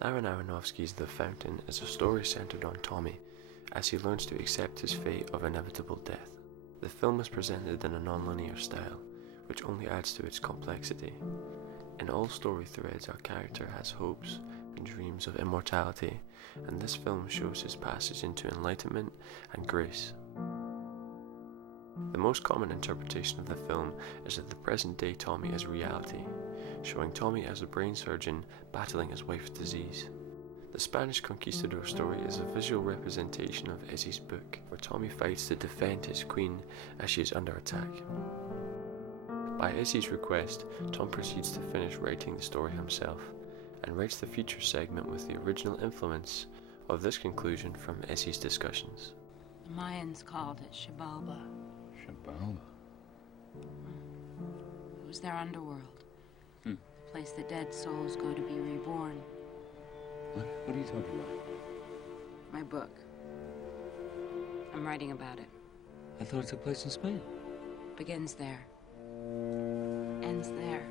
Darren Aronofsky's The Fountain is a story centered on Tommy as he learns to accept his fate of inevitable death. The film is presented in a non-linear style, which only adds to its complexity. In all story threads, our character has hopes and dreams of immortality, and this film shows his passage into enlightenment and grace. The most common interpretation of the film is that the present-day Tommy is reality, showing Tommy as a brain surgeon battling his wife's disease. The Spanish conquistador story is a visual representation of Izzy's book, where Tommy fights to defend his queen as she is under attack. By Izzy's request, Tom proceeds to finish writing the story himself, and writes the feature segment with the original influence of this conclusion from Izzy's discussions. The Mayans called it Xibalba. Xibalba? It was their underworld. The place the dead souls go to be reborn. What are you talking about? My book. I'm writing about it. I thought it took place in Spain. Begins there. Ends there.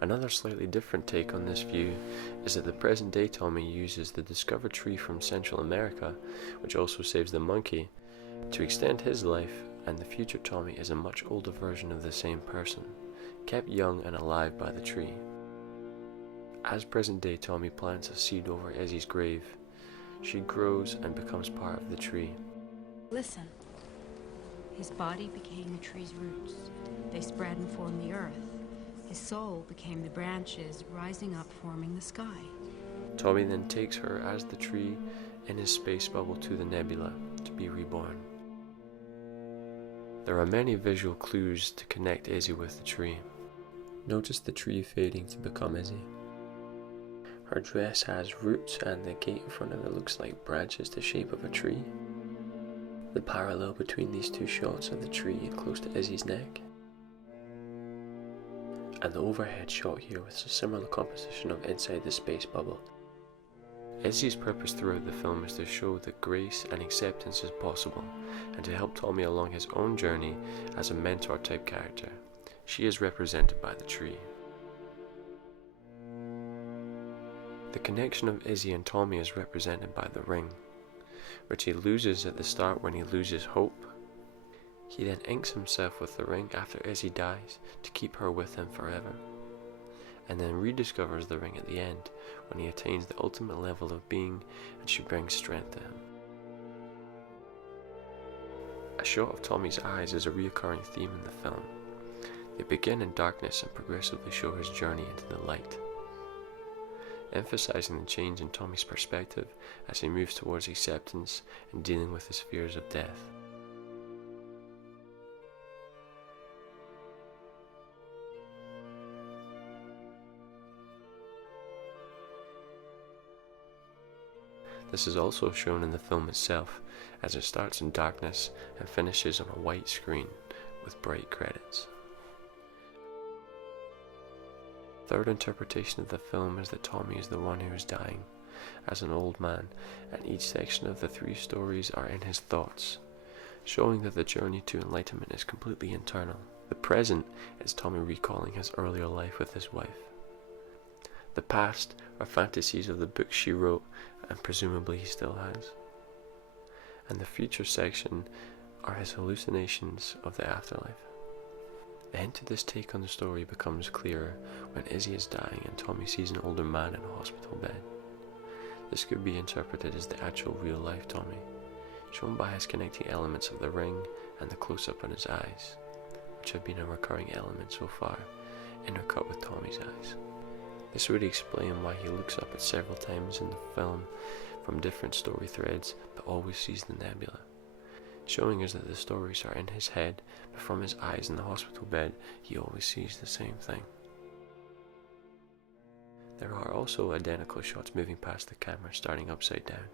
Another slightly different take on this view is that the present-day Tommy uses the discovered tree from Central America, which also saves the monkey, to extend his life, and the future Tommy is a much older version of the same person, kept young and alive by the tree. As present-day Tommy plants a seed over Izzy's grave, she grows and becomes part of the tree. Listen. His body became the tree's roots. They spread and formed the earth. His soul became the branches rising up, forming the sky. Tommy then takes her as the tree in his space bubble to the nebula to be reborn. There are many visual clues to connect Izzy with the tree. Notice the tree fading to become Izzy. Her dress has roots and the gate in front of it looks like branches the shape of a tree. The parallel between these two shots of the tree close to Izzy's neck, and the overhead shot here with a similar composition of inside the space bubble. Izzy's purpose throughout the film is to show that grace and acceptance is possible, and to help Tommy along his own journey as a mentor type character. She is represented by the tree. The connection of Izzy and Tommy is represented by the ring, which he loses at the start when he loses hope. He then inks himself with the ring after Izzy dies to keep her with him forever, and then rediscovers the ring at the end when he attains the ultimate level of being and she brings strength to him. A shot of Tommy's eyes is a recurring theme in the film. They begin in darkness and progressively show his journey into the light, emphasizing the change in Tommy's perspective as he moves towards acceptance and dealing with his fears of death. This is also shown in the film itself, as it starts in darkness and finishes on a white screen with bright credits. Third interpretation of the film is that Tommy is the one who is dying as an old man, and each section of the three stories are in his thoughts, showing that the journey to enlightenment is completely internal. The present is Tommy recalling his earlier life with his wife. The past are fantasies of the books she wrote and presumably he still has. And the future section are his hallucinations of the afterlife. The hint of this take on the story becomes clearer when Izzy is dying and Tommy sees an older man in a hospital bed. This could be interpreted as the actual real life Tommy, shown by his connecting elements of the ring and the close-up on his eyes, which have been a recurring element so far, intercut with Tommy's eyes. This would explain why he looks up at several times in the film from different story threads but always sees the nebula, showing us that the stories are in his head, but from his eyes in the hospital bed he always sees the same thing. There are also identical shots moving past the camera starting upside down.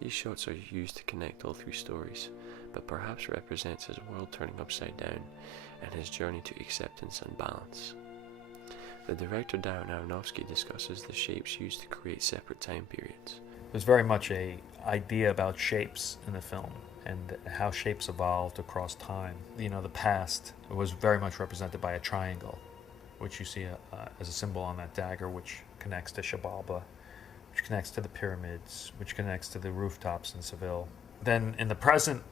These shots are used to connect all three stories, but perhaps represents his world turning upside down and his journey to acceptance and balance. The director Darren Aronofsky discusses the shapes used to create separate time periods. There's very much an idea about shapes in the film and how shapes evolved across time. You know, the past was very much represented by a triangle, which you see as a symbol on that dagger, which connects to Xibalba, which connects to the pyramids, which connects to the rooftops in Seville. Then in the present,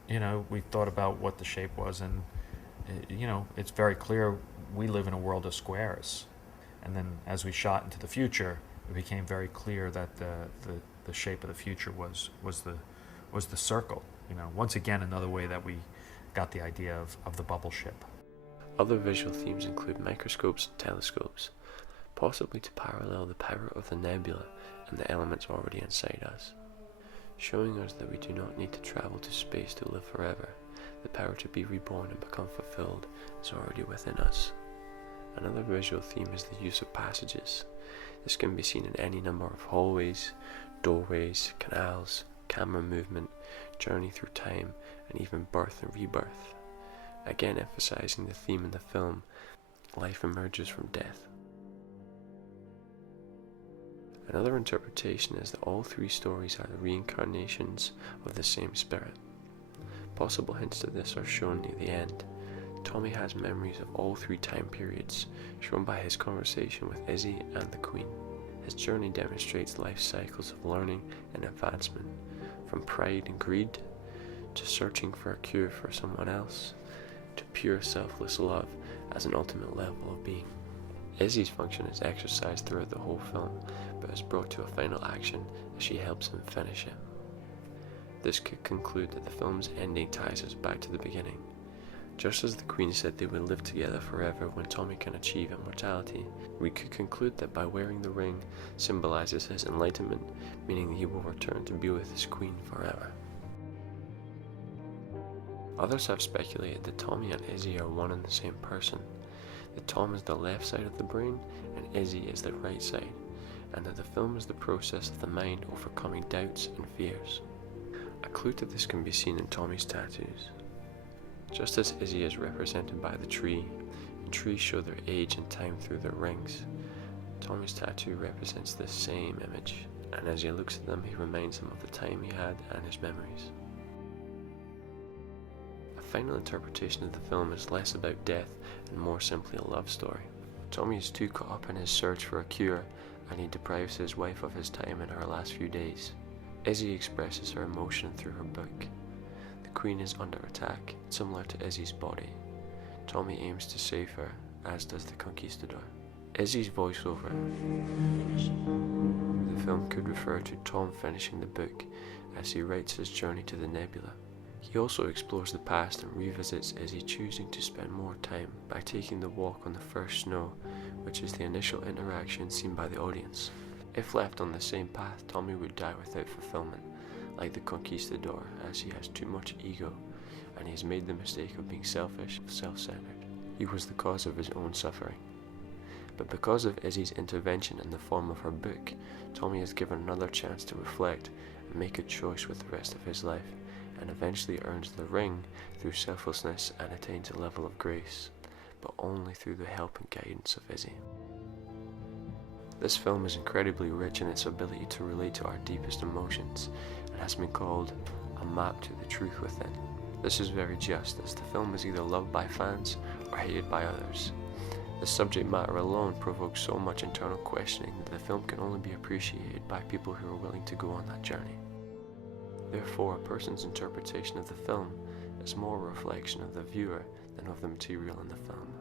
we thought about what the shape was, and it's very clear we live in a world of squares. And then as we shot into the future, it became very clear that the shape of the future was the circle. Once again, another way that we got the idea of the bubble ship. Other visual themes include microscopes and telescopes, possibly to parallel the power of the nebula and the elements already inside us, showing us that we do not need to travel to space to live forever. The power to be reborn and become fulfilled is already within us. Another visual theme is the use of passages. This can be seen in any number of hallways, doorways, canals, camera movement, journey through time, and even birth and rebirth. Again emphasizing the theme in the film, life emerges from death. Another interpretation is that all three stories are the reincarnations of the same spirit. Possible hints to this are shown near the end. Tommy has memories of all three time periods, shown by his conversation with Izzy and the Queen. His journey demonstrates life cycles of learning and advancement, from pride and greed, to searching for a cure for someone else, to pure selfless love as an ultimate level of being. Izzy's function is exercised throughout the whole film, but is brought to a final action as she helps him finish it. This could conclude that the film's ending ties us back to the beginning. Just as the Queen said they would live together forever when Tommy can achieve immortality, we could conclude that by wearing the ring symbolizes his enlightenment, meaning he will return to be with his Queen forever. Others have speculated that Tommy and Izzy are one and the same person, that Tom is the left side of the brain and Izzy is the right side, and that the film is the process of the mind overcoming doubts and fears. A clue to this can be seen in Tommy's tattoos. Just as Izzy is represented by the tree, and trees show their age and time through their rings, Tommy's tattoo represents this same image, and as he looks at them he reminds him of the time he had and his memories. A final interpretation of the film is less about death and more simply a love story. Tommy is too caught up in his search for a cure, and he deprives his wife of his time in her last few days. Izzy expresses her emotion through her book. The Queen is under attack, similar to Izzy's body. Tommy aims to save her, as does the Conquistador. Izzy's voiceover. The film could refer to Tom finishing the book as he writes his journey to the nebula. He also explores the past and revisits Izzy choosing to spend more time by taking the walk on the first snow, which is the initial interaction seen by the audience. If left on the same path, Tommy would die without fulfillment, like the Conquistador, as he has too much ego, and he has made the mistake of being selfish, self-centered. He was the cause of his own suffering. But because of Izzy's intervention in the form of her book, Tommy is given another chance to reflect and make a choice with the rest of his life, and eventually earns the ring through selflessness and attains a level of grace, but only through the help and guidance of Izzy. This film is incredibly rich in its ability to relate to our deepest emotions, and has been called a map to the truth within. This is very just, as the film is either loved by fans or hated by others. The subject matter alone provokes so much internal questioning that the film can only be appreciated by people who are willing to go on that journey. Therefore, a person's interpretation of the film is more a reflection of the viewer than of the material in the film.